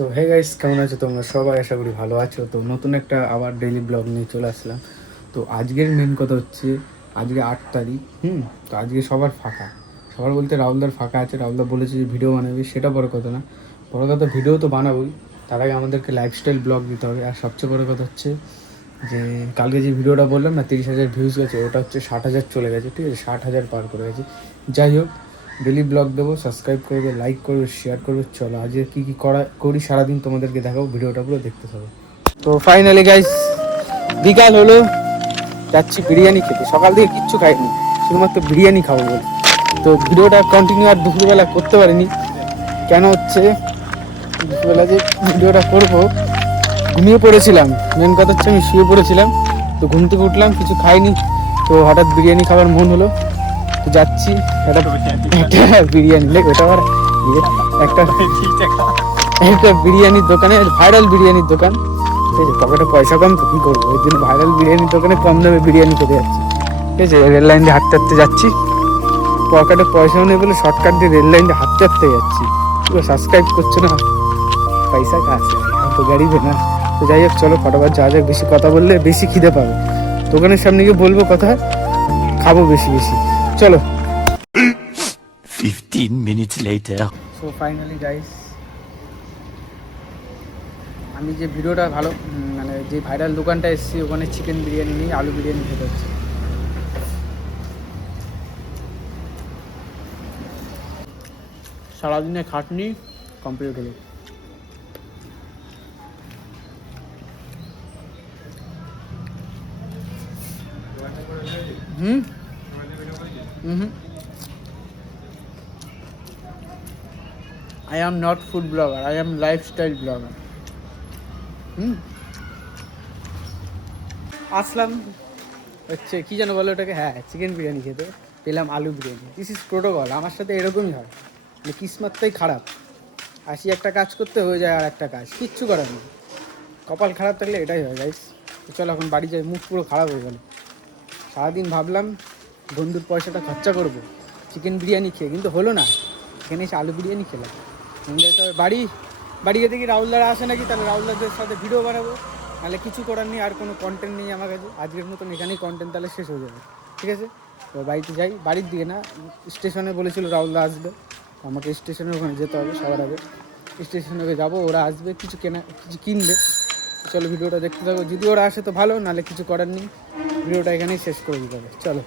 তো hey guys, কেমন আছো তোমরা সবাই? আশা করি ভালো আছো। তো নতুন একটা আবার ডেইলি ব্লগ নিয়ে চলে আসলাম। তো আজকের মেন কথা হচ্ছে আজকে 8 তারিখ। তো আজকে সবার ফাঁকা, সবার বলতে রাহুলদার ফাঁকা আছে। রাহুলদা বলেছে যে ভিডিও বানাবি, সেটা বড় কথা না। বড় কথা ভিডিও তো বানাবোই, তার আগে আমাদেরকে লাইফস্টাইল ব্লগ দিতে হবে। আর সবচেয়ে বড় কথা হচ্ছে যে কালকে যে ভিডিওটা বললাম না 30,000 ভিউজ গেছে, ওটা হচ্ছে 60,000 চলে গেছে, ঠিক আছে? 60,000 পার করে গেছে। যাই হোক, ডেলি ব্লগ দেবো, সাবস্ক্রাইব করবে, লাইক করবে, শেয়ার করবে। চলো আজকে কী কী করি সারাদিন তোমাদেরকে দেখাবো, ভিডিওটা পুরো দেখতে থাকো। তো ফাইনালি গাইস, বিকাল হলো, যাচ্ছি বিরিয়ানি খেতে। সকাল থেকে কিচ্ছু খাইনি, শুধুমাত্র বিরিয়ানি খাবো বলে। তো ভিডিওটা কন্টিনিউ আর দুপুরবেলা করতে পারিনি। কেন হচ্ছে, দুপুরবেলা যে ভিডিওটা করবো ঘুমিয়ে পড়েছিলাম। মেন কথা হচ্ছে আমি শুয়ে পড়েছিলাম। তো ঘুম থেকে উঠলাম, কিছু খাইনি, তো হঠাৎ বিরিয়ানি খাবার মন হলো। তো যাচ্ছি একটা বিরিয়ানি লেগে, ওটা আবার একটা একটা বিরিয়ানির দোকানে, ভাইরাল বিরিয়ানির দোকান, ঠিক আছে? পকেটে পয়সা কম, তো কী করবো, ওই জন্য ভাইরাল বিরিয়ানির দোকানে কম দামে বিরিয়ানি খেতে যাচ্ছি, ঠিক আছে? রেল লাইন দিয়ে হাঁটতে হাঁটতে যাচ্ছি, পকেটে পয়সাও নেই বলে শর্টকাট দিয়ে রেল লাইন দিয়ে হাঁটতে হাঁটতে যাচ্ছি। সাবস্ক্রাইব করছো না, পয়সা কাছে তো গাড়ি না। তো যাই হোক, চলো ফটোফট যাওয়া যাক। বেশি কথা বললে বেশি খিদে পাবে, দোকানের সামনে গিয়ে বলবো কথা, খাবো বেশি বেশি। চলো। 15 minutes later. So finally guys, আমি যে ভিডিওটা ভালো মানে যে ভাইরাল দোকানটা এসেছি, ওখানে চিকেন বিরিয়ানি নিয়ে আলু বিরিয়ানি খেতে হচ্ছে। সারাদিনে খাটনি কমপ্লিট হলো। হুম হুম I am not food blogger, I am lifestyle blogger. আসলাম হচ্ছে কি যেন বলে ওটাকে, হ্যাঁ চিকেন বিরিয়ানি খেতে, পেলাম আলু বিরিয়ানি। দিস ইজ প্রোটোকল, আমার সাথে এরকমই হয়, মানে কিসমতটাই খারাপ। আসি একটা কাজ করতে, হয়ে যায় আর একটা কাজ, কিচ্ছু করার নেই। কপাল খারাপ থাকলে এটাই হয় গাইস। তো চলো এখন বাড়ি যাই, মুখ পুরো খারাপ হয়ে গেল। সারাদিন ভাবলাম বন্ধুর পয়সাটা খরচা করবো চিকেন বিরিয়ানি খেয়ে, কিন্তু হলো না। এখানে এসে আলু বিরিয়ানি খেলাম। বাড়ি বাড়ি গিয়ে দেখি রাহুলদারা আসে নাকি, তাহলে রাহুলদারদের সাথে ভিডিও বানাবো। নাহলে কিছু করার নেই, আর কোনো কন্টেন্ট নেই আমার কাছে আজকের মতন। এখানেই কন্টেন্ট তাহলে শেষ হয়ে যাবে, ঠিক আছে? তো বাড়িতে যাই, বাড়ির দিকে না, স্টেশনে বলেছিল রাহুলদা আসবে, আমাকে স্টেশনের ওখানে যেতে হবে সবার আগে। স্টেশনে যাবো, ওরা আসবে, কিছু কিনবে। চলো ভিডিওটা দেখতে থাকো, যদি ওরা আসে তো ভালো, নাহলে কিছু করার নেই, ভিডিওটা এখানেই শেষ করে দিতে হবে। চলো।